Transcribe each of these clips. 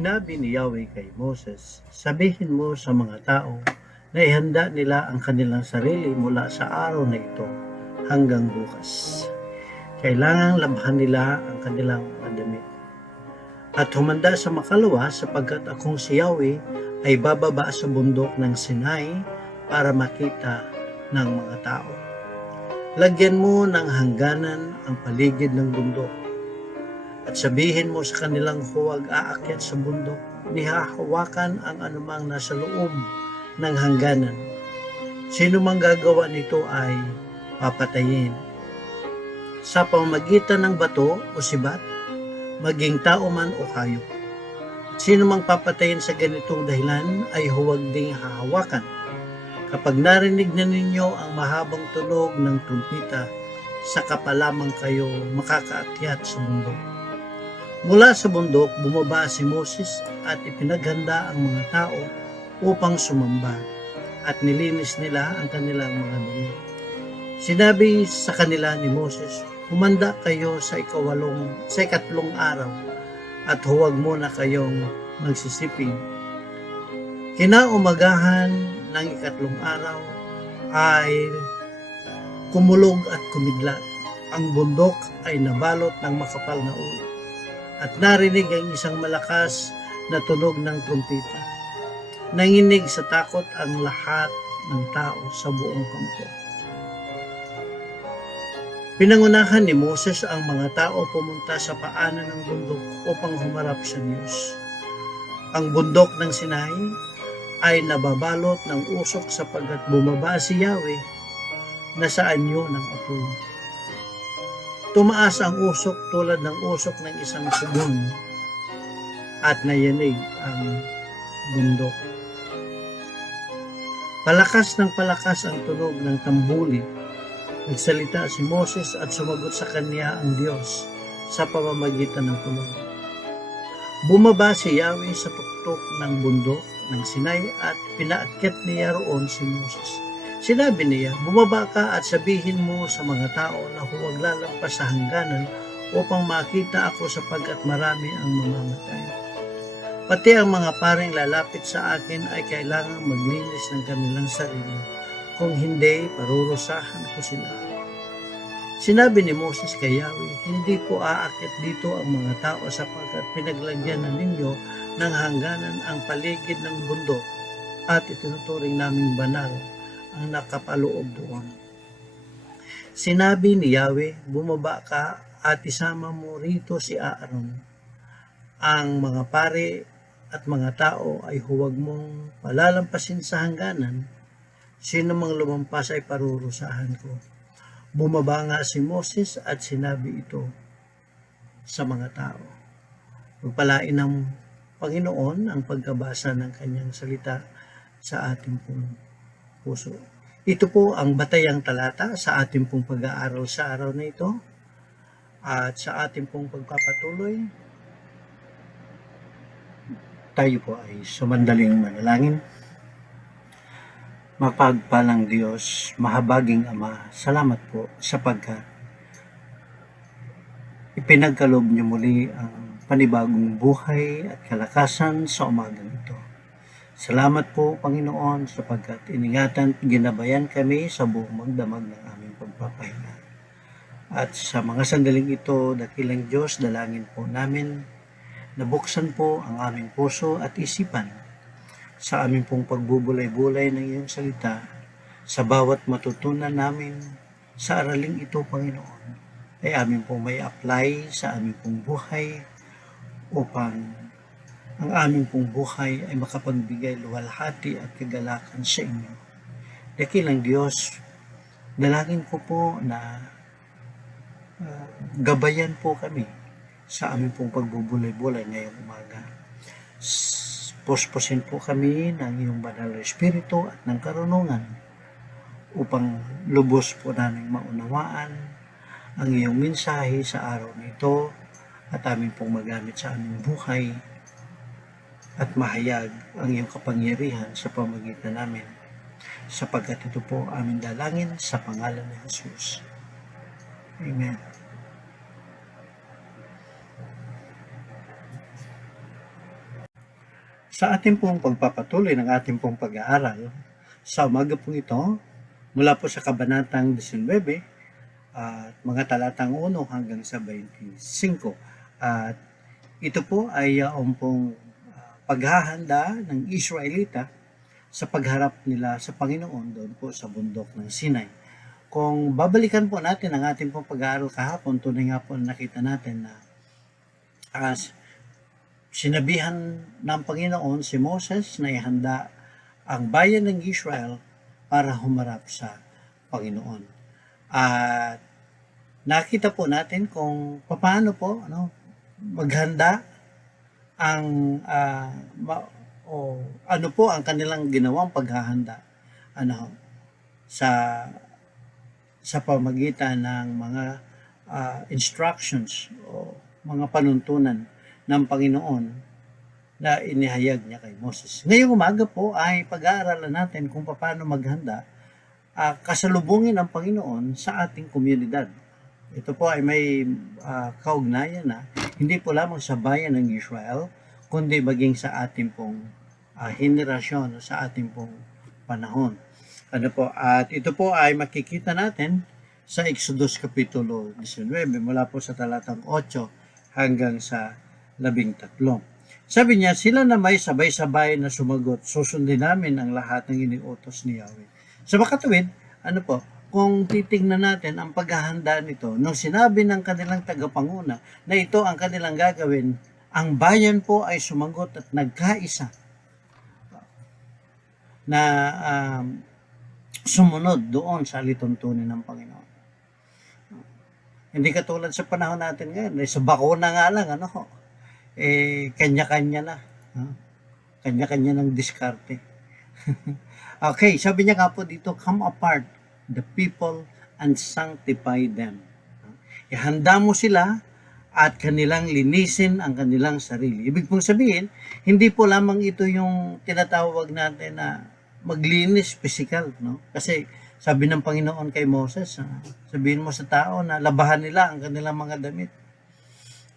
Sinabi ni Yahweh kay Moses, sabihin mo sa mga tao na ihanda nila ang kanilang sarili mula sa araw na ito hanggang bukas. Kailangang labhan nila ang kanilang mga damit. At humanda sa makalawa sapagkat akong si Yahweh ay bababa sa bundok ng Sinai para makita ng mga tao. Lagyan mo ng hangganan ang paligid ng bundok. At sabihin mo sa kanilang huwag aakyat sa bundok, ni hahawakan ang anumang nasa loob ng hangganan. Sino mang gagawa nito ay papatayin. Sa pamamagitan ng bato o sibat, maging tao man o hayop. At sino mang papatayin sa ganitong dahilan ay huwag ding hahawakan. Kapag narinig na ninyo ang mahabang tunog ng trumpita, saka pa lamang kayo makakaakyat sa bundok. Mula sa bundok, bumaba si Moses at ipinaghanda ang mga tao upang sumamba at nilinis nila ang kanilang mga dumi. Sinabi sa kanila ni Moses, humanda kayo sa ikatlong araw at huwag muna kayong magsisiping. Kinaumagahan ng ikatlong araw ay kumulog at kumidlat. Ang bundok ay nabalot ng makapal na ulo. At narinig ang isang malakas na tunog ng trumpeta. Nanginig sa takot ang lahat ng tao sa buong kampo. Pinangunahan ni Moses ang mga tao pumunta sa paanan ng bundok upang humarap sa Diyos. Ang bundok ng Sinai ay nababalot ng usok sapagkat bumaba si Yahweh na sa anyo ng apoy. Tumaas ang usok tulad ng usok ng isang subon at nayanig ang bundok. Palakas ng palakas ang tunog ng tambuli. Nagsalita si Moses at sumagot sa kanya ang Diyos sa pamamagitan ng tunog. Bumaba si Yahweh sa tuktok ng bundok ng Sinai at pinaakyat niya roon si Moses. Sinabi niya, bumaba ka at sabihin mo sa mga tao na huwag lalampas sa hangganan upang makita ako sapagkat marami ang mamamatay. Pati ang mga paring lalapit sa akin ay kailangang maglinis ng kanilang sarili. Kung hindi, parurusahan ko sila. Sinabi ni Moses kay Yahweh, hindi po aakyat dito ang mga tao sapagkat pinaglagyan na ninyo ng hangganan ang paligid ng bundok at itinuturing naming banal ang nakapaloob doon. Sinabi ni Yahweh, bumaba ka at isama mo rito si Aaron. Ang mga pare at mga tao ay huwag mong palalampasin sa hangganan. Sino mang lumampas ay parurusahan ko. Bumaba nga si Moses at sinabi ito sa mga tao. Pagpalain ng Panginoon ang pagkabasa ng kanyang salita sa ating pong puso. Ito po ang batayang talata sa ating pong pag-aaral sa araw na ito at sa ating pong pagpapatuloy. Tayo po ay sumandaling manalangin. Mapagpalang Diyos, mahabaging Ama, salamat po sapagkat ipinagkaloob niyo muli ang panibagong buhay at kalakasan sa umagang ito. Salamat po, Panginoon, sapagkat iningatan at ginabayan kami sa buong magdamag ng aming pagpapahinga. At sa mga sandaling ito, dakilang Diyos, dalangin po namin, nabuksan po ang aming puso at isipan sa aming pong pagbubulay-bulay ng iyong salita, sa bawat matutunan namin sa araling ito, Panginoon, ay aming pong may apply sa aming pong buhay upang ang aming pong buhay ay makapagbigay luwalhati at kagalakan sa inyo. Dakilang Diyos, dalangin ko po na gabayan po kami sa aming pong pagbubulay-bulay ngayong umaga. Puspusin po kami ng iyong banal na espiritu at ng karunungan upang lubos po namin maunawaan ang iyong mensahe sa araw nito at amin pong magamit sa aming buhay at mahayag ang iyong kapangyarihan sa pamagitan namin, sapagkat ito po aming dalangin sa pangalan ni Jesus. Amen. Sa ating pong pagpapatuloy ng ating pong pag-aaral, sa umaga pong ito, mula po sa Kabanatang 19 at mga talatang 1 hanggang sa 25. At ito po ay pong paghahanda ng Israelita sa pagharap nila sa Panginoon doon po sa bundok ng Sinai. Kung babalikan po natin ang ating pong pag-aaral kahapon, tunay nga po nakita natin na sinabihan ng Panginoon si Moses na ihanda ang bayan ng Israel para humarap sa Panginoon. At nakita po natin kung paano po maghanda ang ano po ang kanilang ginawang paghahanda sa pamagitan ng mga instructions o mga panuntunan ng Panginoon na inihayag niya kay Moses. Ngayong umaga po ay pag-aaralan natin kung paano maghanda kasalubungin ang Panginoon sa ating komunidad. Ito po ay may kaugnayan na hindi po lamang sa bayan ng Israel, kundi maging sa ating pong henerasyon, sa ating pong panahon. At ito po ay makikita natin sa Exodus Kapitulo 19, mula po sa talatang 8 hanggang sa 13. Sabi niya, sila na may sabay-sabay na sumagot, susundin namin ang lahat ng iniutos ni Yahweh. Sa makatuwid, kung titingnan natin ang paghahanda nito, nung sinabi ng kanilang tagapanguna na ito ang kanilang gagawin, ang bayan po ay sumagot at nagkaisa na sumunod doon sa alituntunin ng Panginoon. Hindi katulad sa panahon natin ngayon, sa bakuna nga lang, kanya-kanya na. Kanya-kanya ng diskarte. Okay, sabi niya nga po dito, come apart, the people, and sanctify them. Ihanda mo sila at kanilang linisin ang kanilang sarili. Ibig pong sabihin, hindi po lamang ito yung tinatawag natin na maglinis physical, no? Kasi sabi ng Panginoon kay Moses, sabihin mo sa tao na labahan nila ang kanilang mga damit.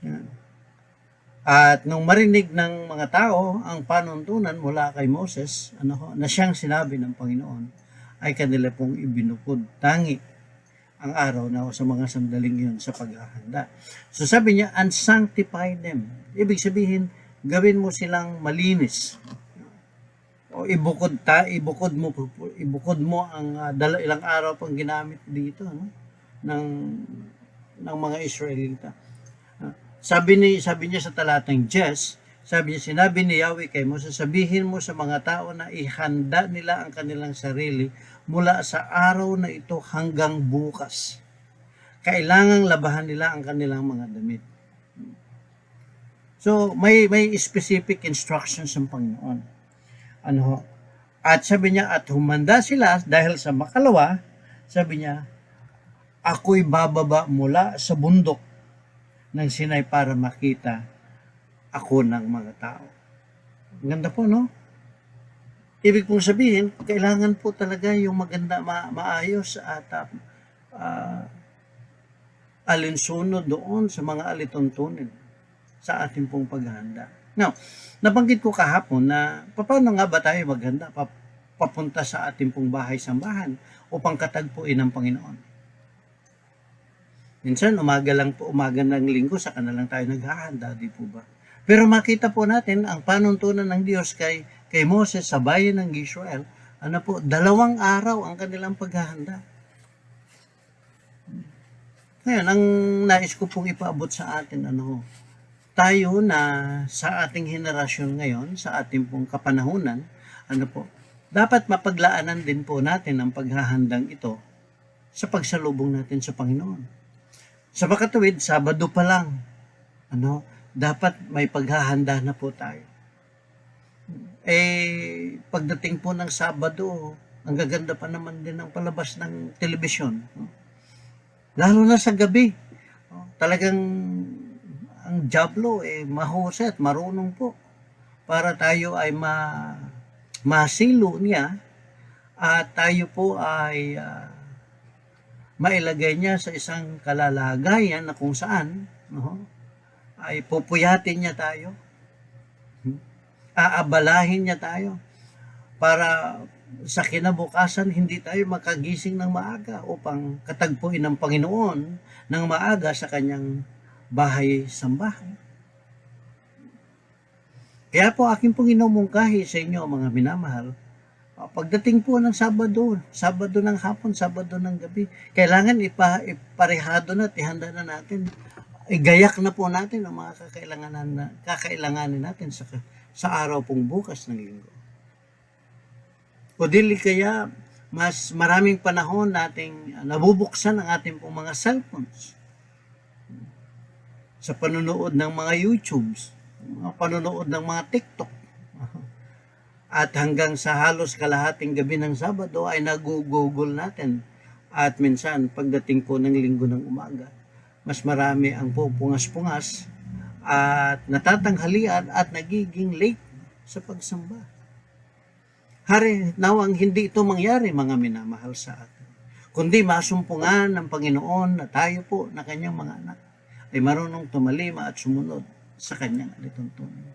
Yan. At nung marinig ng mga tao ang panuntunan mula kay Moses, na siyang sinabi ng Panginoon, ay kanila pong ibinukod tangi ang araw na sa mga sandaling yun sa paghahanda. So sabi niya, and sanctify them. Ibig sabihin, gawin mo silang malinis. O ibukod mo ang ilang araw pang ginamit dito, no? ng mga Israelita. Sabi niya sa talatang 10, sabi niya, sinabi ni Yahweh kay Moses, sabihin mo sa mga tao na ihanda nila ang kanilang sarili mula sa araw na ito hanggang bukas. Kailangang labahan nila ang kanilang mga damit. So, may specific instructions ng Panginoon. At sabi niya, at humanda sila dahil sa makalawa, sabi niya, ako'y bababa mula sa bundok ng Sinai para makita ako ng mga tao. Ganda po, no? Ibig pong sabihin, kailangan po talaga yung maganda, maayos at alinsunod doon sa mga alituntunin sa ating pong paghahanda. Now, nabanggit ko kahapon na paano nga ba tayo maghanda papunta sa ating pong bahay-sambahan upang katagpuin ng Panginoon. Minsan, umaga ng linggo, saka na lang tayo naghahanda, di po ba? Pero makita po natin ang panuntunan ng Diyos kay Moses sa bayan ng Israel, 2 araw ang kanilang paghahanda. Ngayon, ang nais ko pong ipaabot sa atin, tayo na sa ating henerasyon ngayon, sa ating pong kapanahunan, dapat mapaglaanan din po natin ang paghahandang ito sa pagsalubong natin sa Panginoon. Sa makatuwid, Sabado pa lang, dapat may paghahanda na po tayo. Pagdating po ng Sabado, ang gaganda pa naman din ang palabas ng telebisyon. Lalo na sa gabi. Talagang ang Diablo mahusay at marunong po para tayo ay masilo niya at tayo po ay mailagay niya sa isang kalalagayan na kung saan ay pupuyatin niya tayo, aabalahin niya tayo para sa kinabukasan hindi tayo makagising ng maaga upang katagpuin ng Panginoon ng maaga sa kanyang bahay-sambahan. Kaya po aking pong inumungkahi sa inyo mga minamahal, pagdating po ng Sabado ng hapon, Sabado ng gabi, kailangan iparehado na at ihanda na natin. Igayak na po natin ang mga kakailanganin natin sa araw pong bukas ng linggo. O dili kaya mas maraming panahon nating nabubuksan ang ating pong mga cellphones sa panonood ng mga YouTubes, panonood ng mga TikTok. At hanggang sa halos kalahating gabi ng Sabado ay nag-google natin. At minsan pagdating po ng linggo ng umaga, mas marami ang pupungas-pungas at natatanghalian at nagiging late sa pagsamba. Nawang hindi ito mangyari mga minamahal sa atin, kundi masumpungan ng Panginoon na tayo po na kanyang mga anak ay marunong tumalima at sumunod sa kanyang alituntunin.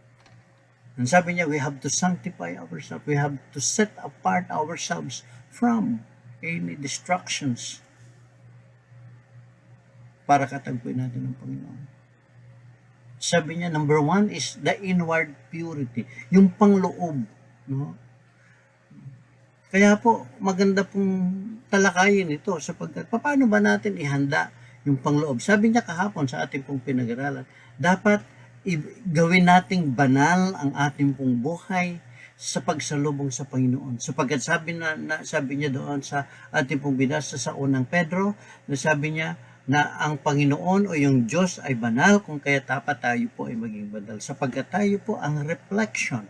And sabi niya, we have to sanctify ourselves. We have to set apart ourselves from any distractions. para katagpuin natin ng Panginoon. Sabi niya, number 1 is the inward purity, yung pangloob. No? Kaya po, maganda pong talakayin ito sapagkat paano ba natin ihanda yung pangloob? Sabi niya kahapon sa ating pong pinag-aralan, dapat gawin nating banal ang ating pong buhay sa pagsalubong sa Panginoon. Sapagkat sabi niya doon sa ating pong binasa sa unang Pedro, na sabi niya na ang Panginoon o yung Diyos ay banal, kung kaya dapat tayo po ay maging banal. Sapagkat tayo po ang reflection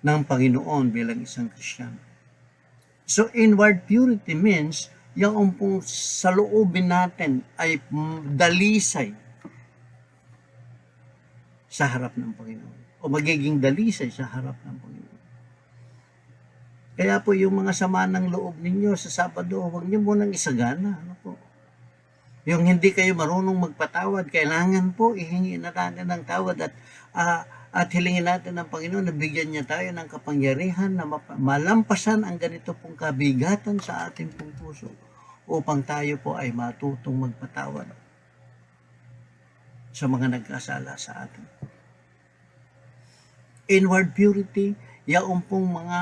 ng Panginoon bilang isang Kristiyano. So inward purity means yung pong sa loobin natin ay dalisay sa harap ng Panginoon o magiging dalisay sa harap ng Panginoon. Kaya po yung mga sama ng loob ninyo sa Sabado, huwag niyo munang isagana. Ano po? Yung hindi kayo marunong magpatawad, kailangan po ihingi na natin ng tawad at hilingin natin ng Panginoon na bigyan niya tayo ng kapangyarihan na malampasan ang ganito pong kabigatan sa ating pong puso upang tayo po ay matutong magpatawad sa mga nagkasala sa atin. Inward purity, yaong pong mga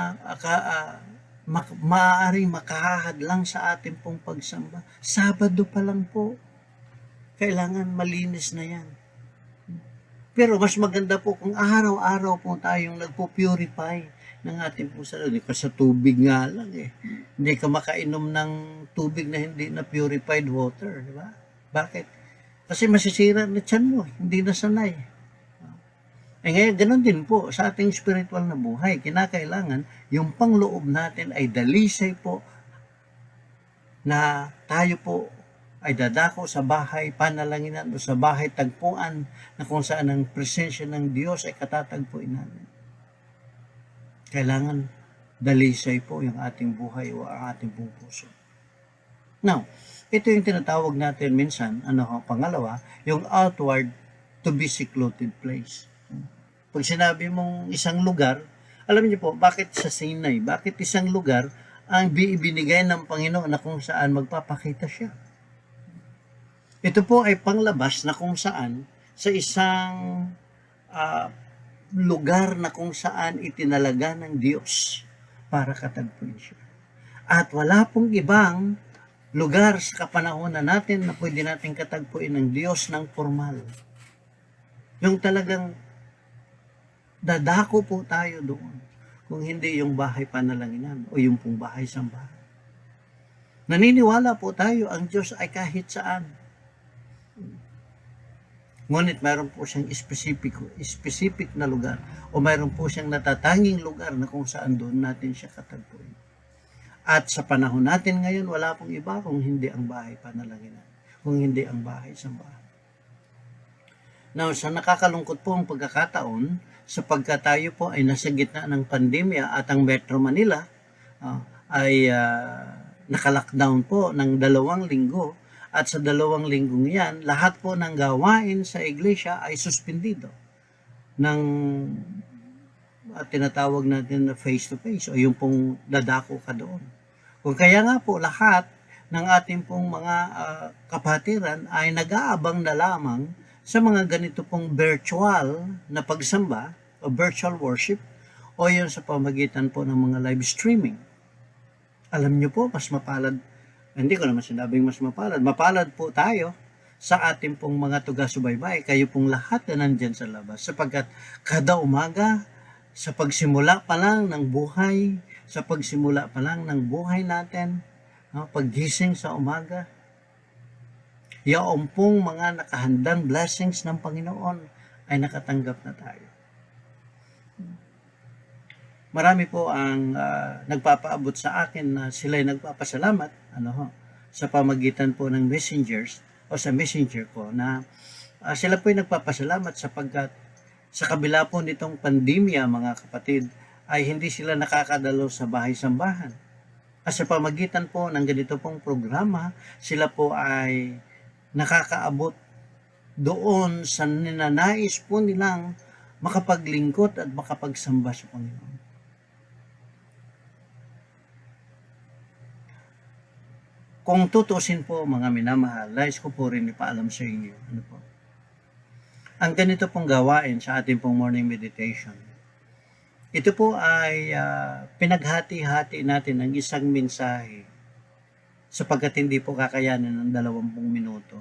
maaaring makahahadlang sa ating pong pagsamba. Sabado pa lang po, kailangan malinis na yan. Pero mas maganda po kung araw-araw po tayong nagpo-purify ng ating pong sarili. Hindi ka sa tubig nga lang eh. Hindi ka makainom ng tubig na hindi na purified water, di ba? Bakit? Kasi masisira na tiyan mo, hindi na sanay. Ngayon, ganun din po sa ating spiritual na buhay. Kinakailangan yung pangloob natin ay dalisay po na tayo po ay dadako sa bahay panalanginan o sa bahay tagpuan na kung saan ang presensya ng Diyos ay katatagpuin natin. Kailangan dalisay po yung ating buhay o ang ating buong puso. Now, ito yung tinatawag natin minsan, pangalawa, yung outward to be secluded place. Pag sinabi mong isang lugar, alam niyo po, bakit sa Sinai? Bakit isang lugar ang ibinigay ng Panginoon na kung saan magpapakita siya? Ito po ay panglabas na kung saan sa isang lugar na kung saan itinalaga ng Diyos para katagpuin siya. At wala pong ibang lugar sa kapanahonan natin na pwede natin katagpuin ng Diyos ng formal. Yung talagang dadako po tayo doon kung hindi yung bahay panalanginan o yung pong bahay sambahan. Naniniwala po tayo ang Diyos ay kahit saan. Ngunit mayroon po siyang specific na lugar o mayroon po siyang natatanging lugar na kung saan doon natin siya katagpuin. At sa panahon natin ngayon, wala pong iba kung hindi ang bahay panalanginan, kung hindi ang bahay sambahan. Now, sa nakakalungkot po ang pagkakataon, sapagkat tayo po ay nasa gitna ng pandemya at ang Metro Manila ay nakalockdown po ng 2 linggo. At sa 2 linggong yan, lahat po ng gawain sa iglesia ay suspendido ng tinatawag natin na face-to-face o yung pong dadako ka doon. Kung kaya nga po lahat ng ating pong mga kapatiran ay nag-aabang na lamang sa mga ganito pong virtual na pagsamba o virtual worship o yun sa pamagitan po ng mga live streaming. Alam nyo po, mas mapalad, hindi ko naman sinabing mas mapalad po tayo sa ating pong mga tuga-subaybay, kayo pong lahat na nandyan sa labas, sapagkat kada umaga, sa pagsimula pa lang ng buhay, natin, paggising sa umaga, yaong pong mga nakahandang blessings ng Panginoon ay nakatanggap na tayo. Marami po ang nagpapaabot sa akin na sila'y nagpapasalamat sa pamagitan po ng messengers o sa messenger ko na sila po ay nagpapasalamat sapagkat sa kabila po nitong pandemya, mga kapatid, ay hindi sila nakakadalo sa bahay-sambahan. At sa pamagitan po ng ganito pong programa, sila po ay nakakaabot doon sa ninanais po nilang makapaglingkod at makapagsamba sa Panginoon. Kung tutusin po mga minamahal, nais ko po rin ipaalam sa inyo. Ano po? Ang ganito pong gawain sa ating pong morning meditation, ito po ay pinaghati-hati natin ang isang mensahe sapagkat hindi po kakayanin ng 20 minuto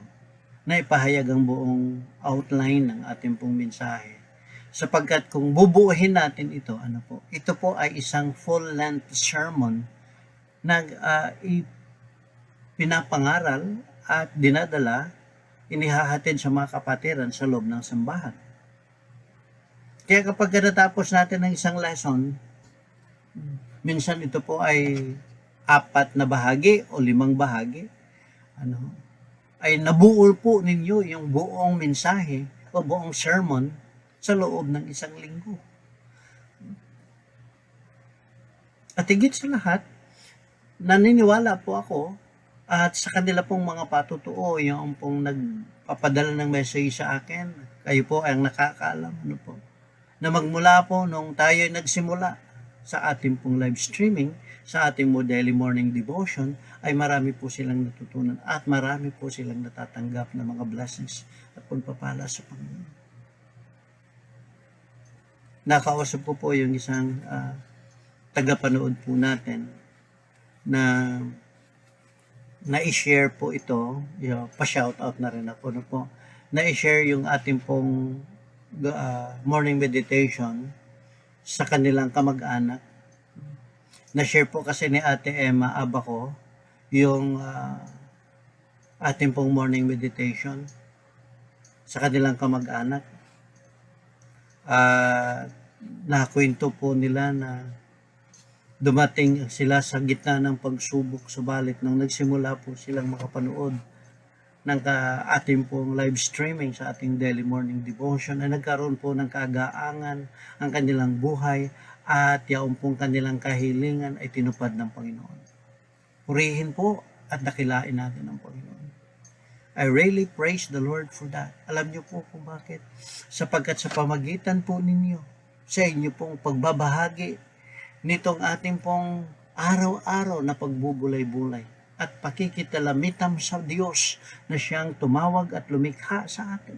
na ipahayag ang buong outline ng ating pong mensahe. Sapagkat kung bubuuhin natin ito, ito po ay isang full-length sermon na pinapangaral at dinadala, inihahatid sa mga kapatiran sa loob ng simbahan. Kaya kapag natapos natin ng isang lesson, minsan ito po ay 4 na bahagi o 5 bahagi, ay nabuo po ninyo yung buong mensahe o buong sermon sa loob ng isang linggo. At higit sa lahat, naniniwala po ako at sa kanila pong mga patutuo, yung pong nagpapadala ng message sa akin, kayo po ay ang nakakaalam, na magmula po nung tayo nagsimula sa ating pong live streaming, sa ating daily morning devotion, ay marami po silang natutunan at marami po silang natatanggap na mga blessings at pagpapala sa Panginoon. Nakausap ko po yung isang tagapanood po natin na na-share po ito, pa-shoutout na rin ako na-share yung ating pong morning meditation sa kanilang kamag-anak. Na-share po kasi ni Ate Emma Abaco yung ating pong morning meditation sa kanilang kamag-anak. Nakwento po nila na dumating sila sa gitna ng pagsubok, subalit nung nagsimula po silang makapanood ng ating pong live streaming sa ating daily morning devotion, ay nagkaroon po ng kagaangan ang kanilang buhay at yaong pong kanilang kahilingan ay tinupad ng Panginoon. Purihin po at dakilain natin ang Panginoon. I really praise the Lord for that. Alam niyo po kung bakit? Sapagkat sa pamagitan po ninyo, sa inyo pong pagbabahagi nitong ating pong araw-araw na pagbubulay-bulay at pakikitalamitam sa Diyos na siyang tumawag at lumikha sa atin.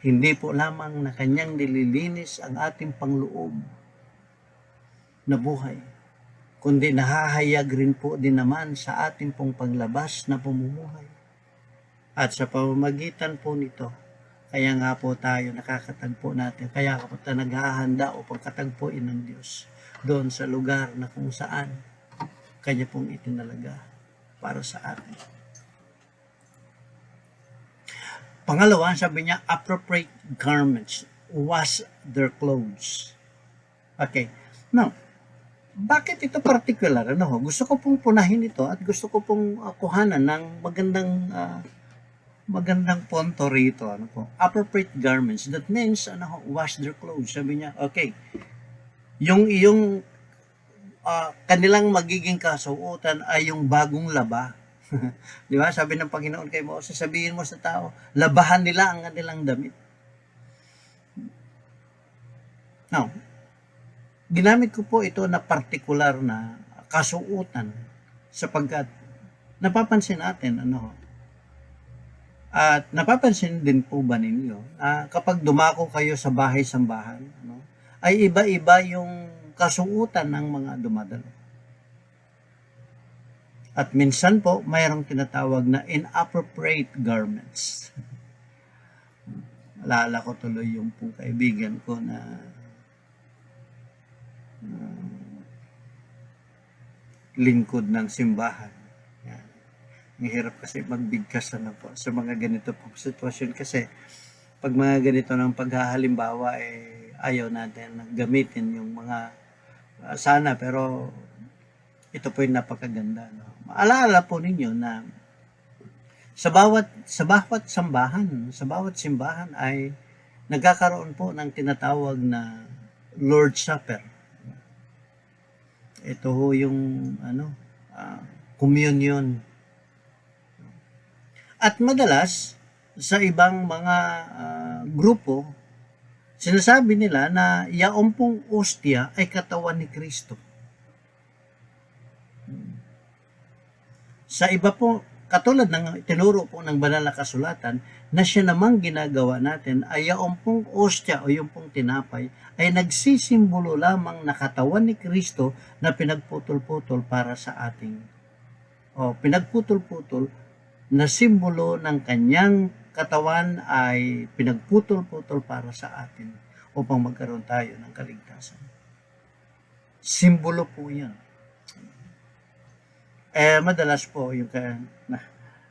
Hindi po lamang na kanyang nililinis ang ating pangloob na buhay, kundi nahahayag rin po din naman sa ating pong paglabas na pamumuhay. At sa pamamagitan po nito, kaya nga po tayo nakakatagpo natin, kaya po tayo naghahanda upang katagpuin ng Diyos doon sa lugar na kung saan kanya pong itinalaga para sa atin. Pangalawa, sabi niya, appropriate garments, wash their clothes. Okay. Now, bakit ito particular? Gusto ko pong punahin ito at gusto ko pong kuhanan ng magandang punto rito. Appropriate garments. That means, wash their clothes. Sabi niya, okay, yung kanilang magiging kasuotan ay yung bagong laba. Di ba? Sabi ng Panginoon kay Moses, sabihin mo sa tao, labahan nila ang kanilang damit. Now, ginamit ko po ito na partikular na kasuotan sapagkat napapansin natin, at napapansin din po ba ninyo, kapag dumako kayo sa bahay-sambahan, ay iba-iba yung kasuotan ng mga dumadalo. At minsan po, mayroong tinatawag na inappropriate garments. Alala ko tuloy yung pong kaibigan ko na lingkod ng simbahan. Yan. Ang hirap kasi magbigkas po sa mga ganito pong sitwasyon kasi pag mga ganito ng paghahalimbawa ayaw natin gamitin yung mga sana, pero ito po yung napakaganda. Maalala po ninyo na sa bawat simbahan ay nagkakaroon po ng tinatawag na Lord's Supper. Ito ho yung communion. At madalas sa ibang mga grupo, sinasabi nila na yaong pong ostya ay katawan ni Kristo. Sa iba po, katulad ng tinuro po ng banal na kasulatan, na siya namang ginagawa natin ay yung pong ostya o yung pong tinapay ay nagsisimbolo lamang na katawan ni Kristo na pinagputol-putol para sa ating pinagputol-putol na simbolo ng kanyang katawan ay pinagputol-putol para sa atin upang magkaroon tayo ng kaligtasan. Simbolo po yan. Madalas po yung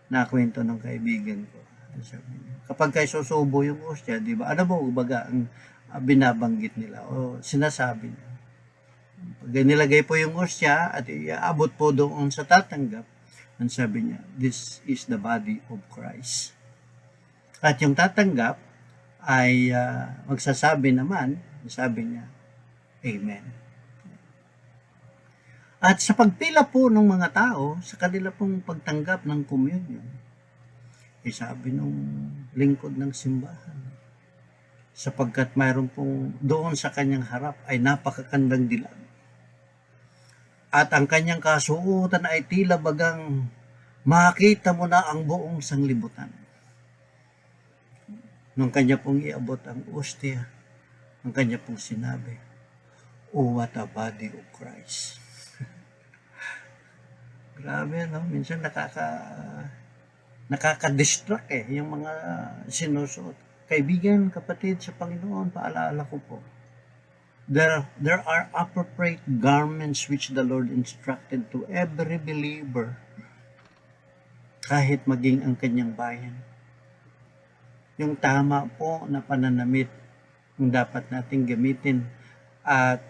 nakwento ng kaibigan ko. Kapag kayo susubo yung ostya, di ba? Ano ba baga ang binabanggit nila o sinasabi niya? Pag nilagay po yung ostya at iaabot po doon sa tatanggap, ang sabi niya, this is the body of Christ. At yung tatanggap ay magsasabi naman, sabi niya, Amen. At sa pagpila po ng mga tao, sa kanila pong pagtanggap ng communion, sabi nung lingkod ng simbahan, sapagkat mayroon pong doon sa kanyang harap ay napakakandang dilag. At ang kanyang kasuotan ay tila bagang makita mo na ang buong sanglibutan. Nung kanya pong iabot ang ostya, ang kanya pong sinabi, oh, what a body of Christ. Grabe, no? Minsan nakaka-distract yung mga sinusuot. Kaibigan, kapatid sa Panginoon, paalala ko po, there are appropriate garments which the Lord instructed to every believer, kahit maging ang kanyang bayan. Yung tama po na pananamit ang dapat nating gamitin at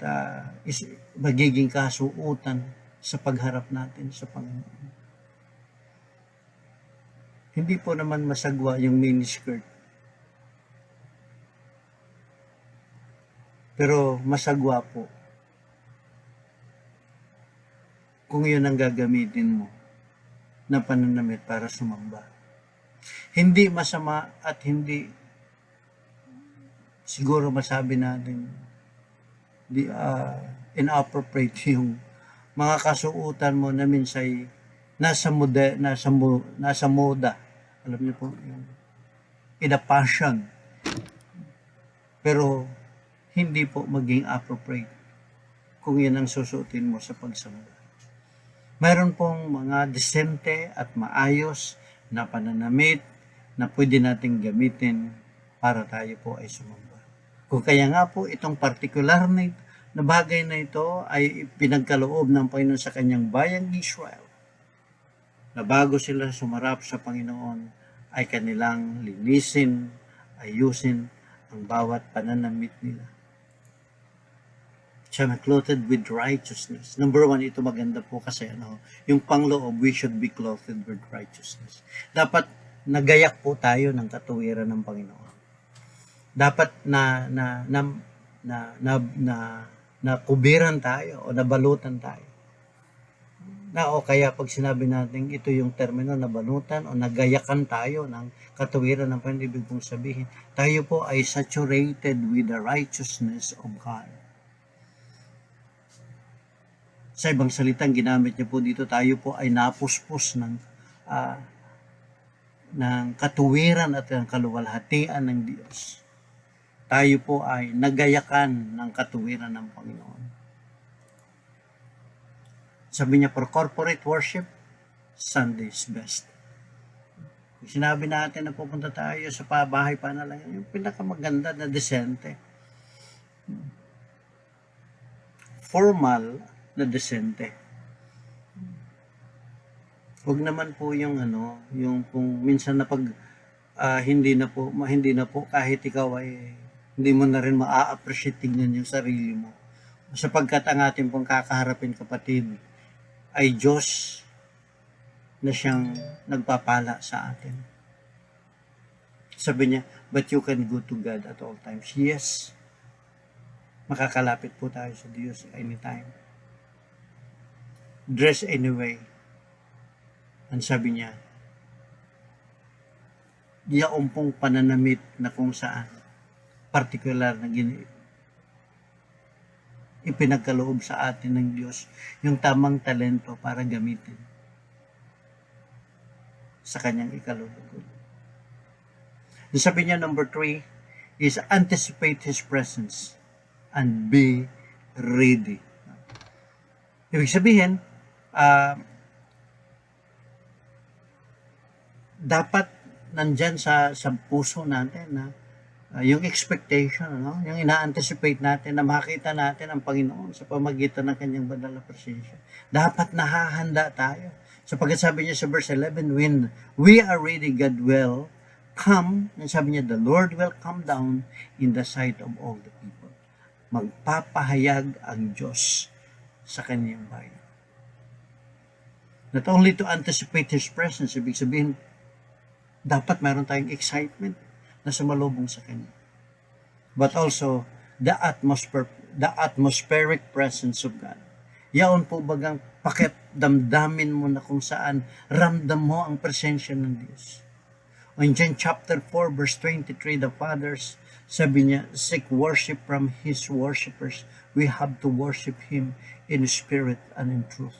magiging kasuotan sa pagharap natin sa Panginoon. Hindi po naman masagwa yung miniskirt. Pero masagwa po kung yun ang gagamitin mo na pananamit para sumamba. Hindi masama at hindi siguro masabi natin inappropriate yung mga kasuotan mo na minsay nasa moda. Alam niyo po, in a passion. Pero hindi po maging appropriate kung yan ang susuotin mo sa pagsamba. Mayroon pong mga desente at maayos na pananamit na pwede nating gamitin para tayo po ay sumamba. Kung kaya nga po itong particular na bagay na ito ay pinagkaloob ng Panginoon sa kanyang bayang Israel, na bago sila sumarap sa Panginoon ay kanilang linisin, ayusin ang bawat pananamit nila. Siya clothed with righteousness. Number one, ito maganda po kasi yung pangloob, we should be clothed with righteousness. Dapat nagayak po tayo ng katuwiran ng Panginoon. Dapat na kubiran tayo o nabalutan tayo. Kaya pag sinabi natin ito yung termino nabalutan o nagayakan tayo ng katuwiran ng Panginoon, ibig pong sabihin, tayo po ay saturated with the righteousness of God. Sa ibang salitang ginamit niya po dito, tayo po ay napuspos ng katuwiran at ng kaluwalhatian ng Diyos. Tayo po ay nagayakan ng katuwiran ng Panginoon. Sabi niya, for corporate worship, Sunday is best. Kung sinabi natin na pupunta tayo sa bahay panalangin, yung pinakamaganda na desente. Formal na desente. Huwag naman po yung yung kung minsan na pag hindi na po kahit ikaw ay hindi mo na rin maa-appreciate tignan yung sarili mo. Sapagkat ang ating pong kakaharapin, kapatid, ay Diyos na siyang nagpapala sa atin. Sabi niya, but you can go to God at all times. Yes, makakalapit po tayo sa Diyos anytime. Dress anyway. Ang sabi niya, yaong pong pananamit na kung saan particular na ipinagkaloob sa atin ng Diyos yung tamang talento para gamitin. sa kanyang ikalulugod. Sabi niya, number 3 is anticipate His presence and be ready. Ibig sabihin, dapat nandyan sa puso natin na yung expectation, yung ina-anticipate natin na makita natin ang Panginoon sa pamagitan ng kanyang banal na presensya. Dapat nahahanda tayo. Sapagkat sabi niya sa verse 11, when we are ready, God will come, and sabi niya, the Lord will come down in the sight of all the people. Magpapahayag ang Diyos sa kanyang bayan. Not only to anticipate His presence, ibig sabihin, dapat mayroon tayong excitement na sumalubong sa Kanya. But also, the atmospheric presence of God. Yaon po bagang damdamin mo na kung saan ramdam mo ang presensya ng Diyos. In John chapter 4 verse 23, the fathers, sabi niya, seek worship from His worshipers. We have to worship Him in spirit and in truth.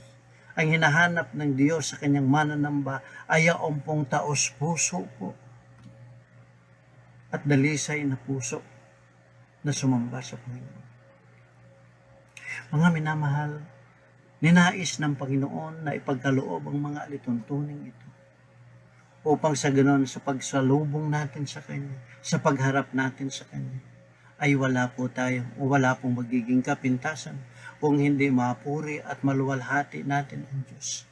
Ang hinahanap ng Diyos sa kanyang mananamba ay yaong pong taos puso po at dalisay na puso na sumamba sa Panginoon. Mga minamahal, ninais ng Panginoon na ipagkaloob ang mga alituntuning ito upang sa ganon sa pagsalubong natin sa Kanya, sa pagharap natin sa Kanya, ay wala pong magiging kapintasan kung hindi mapuri at maluwalhati natin ang Diyos.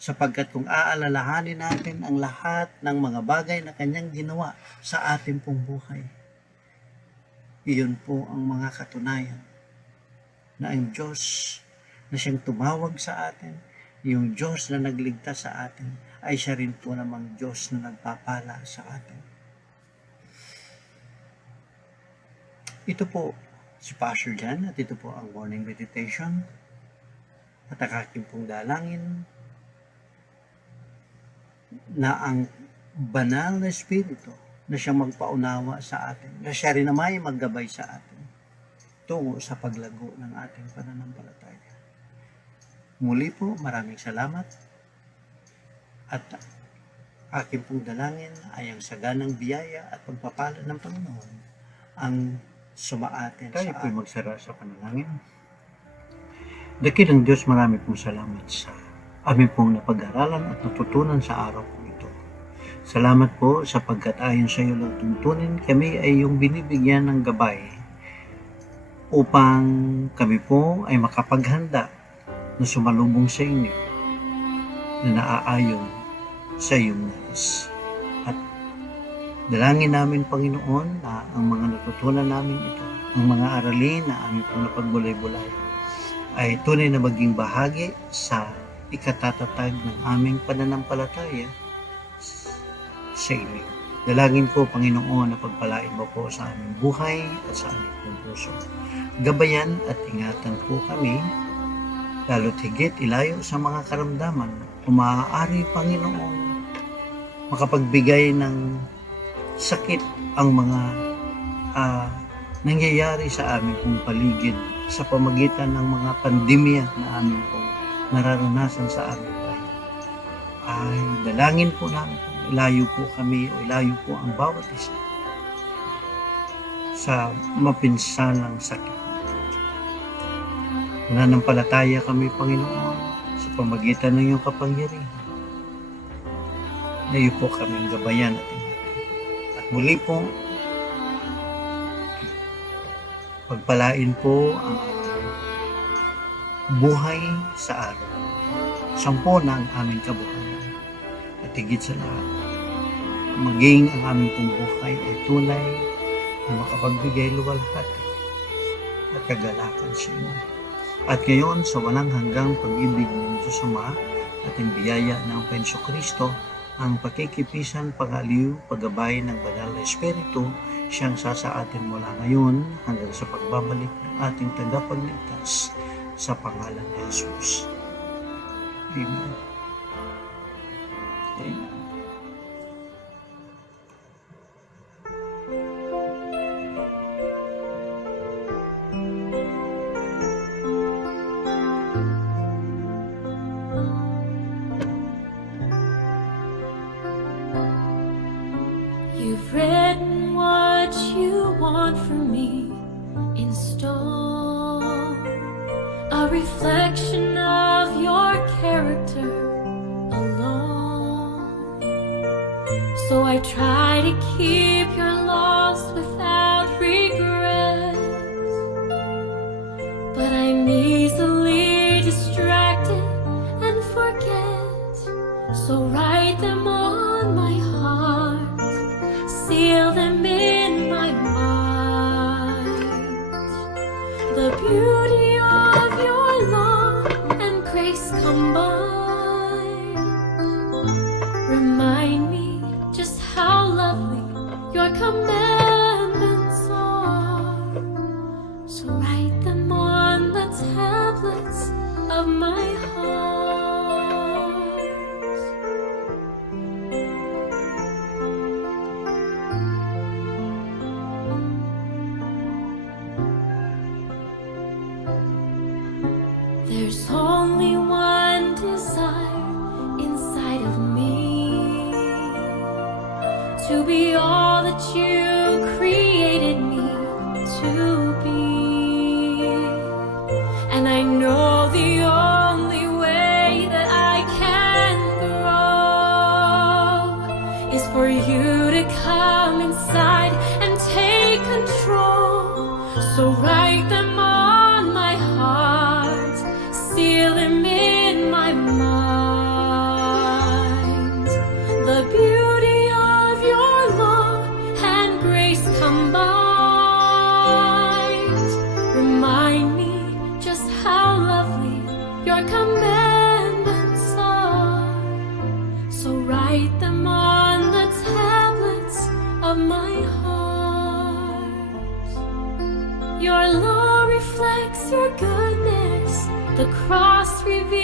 Sapagkat kung aalalahanin natin ang lahat ng mga bagay na Kanyang ginawa sa ating pong buhay, iyon po ang mga katunayan na ang Diyos na siyang tumawag sa atin, yung Diyos na nagligtas sa atin, ay siya rin po namang Diyos na nagpapala sa atin. Ito po si Pastor Jan at ito po ang morning meditation at ang aking pong dalangin na ang banal na Espiritu na siyang magpaunawa sa atin, na siya rin naman maggabay sa atin tungo sa paglago ng ating pananampalataya. Muli po, maraming salamat at aking pong dalangin ay ang saganang biyaya at pagpapala ng Panginoon ang sumaatin sa atin. Tayo po'y magsara sa panalangin. Dakilang Diyos, marami pong salamat sa amin pong napag-aralan at natutunan sa araw po ito. Salamat po sapagkat ayon sa iyo lang tuntunin, kami ay yung binibigyan ng gabay upang kami po ay makapaghanda na sumalubong sa inyo na naaayon sa iyong nais. At dalangin namin, Panginoon, na ang mga natutunan namin ito, ang mga aralin na aming pong napagbulay-bulay, ay tunay na maging bahagi sa ikatatatag ng aming pananampalataya sa inyo. Dalangin ko, Panginoon, na pagpalain mo po sa aming buhay at sa aming pong puso. Gabayan at ingatan po kami, lalo't higit ilayo sa mga karamdaman kung maaari, Panginoon, makapagbigay ng sakit ang mga nangyayari sa aming pong paligid sa pamagitan ng mga pandemya na aming pong nararanasan sa aming bayan. Ay dalangin po namin, ilayo po kami o ilayo po ang bawat isa sa mapinsalang sakit. Nananampalataya kami, Panginoon, sa pamagitan ng iyong kapangyarihan na iyo po kaming gabayan at ingatan. At muli po, pagpalain po ang buhay sa araw. Sampo na ang aming kabuhayan. At higit sa lahat, maging ang aming pong buhay ay tunay na makapagbigay luwalhati at kagalakan sa inyo. At ngayon, sa walang hanggang pag-ibig ng Diyos Ama at ang biyaya ng Penso Kristo, ang pakikipisan, pag-aliw, paggabay ng Banal na Espiritu, siyang sasaatin mula ngayon hanggang sa pagbabalik ng ating tagapagligtas sa pangalan ni Jesus. Amen. Amen. You've written what you want from me in stone, a reflection of your character alone. So I try to keep your laws without regrets, but I'm easily distracted and forget. So write them on my heart, seal them in my mind. The beauty of your law and grace combined remind me just how lovely your commandments are. So write them on the tablets of my heart. There's only one desire inside of me, to be all that you created me to be. And I know the only way that I can grow is for you to come inside and take control. So write them on my heart, seal them in my mind. The beauty of your law and grace combined remind me just how lovely your commandments are. So write them on the tablets of my heart. Your law reflects your goodness, the cross reveals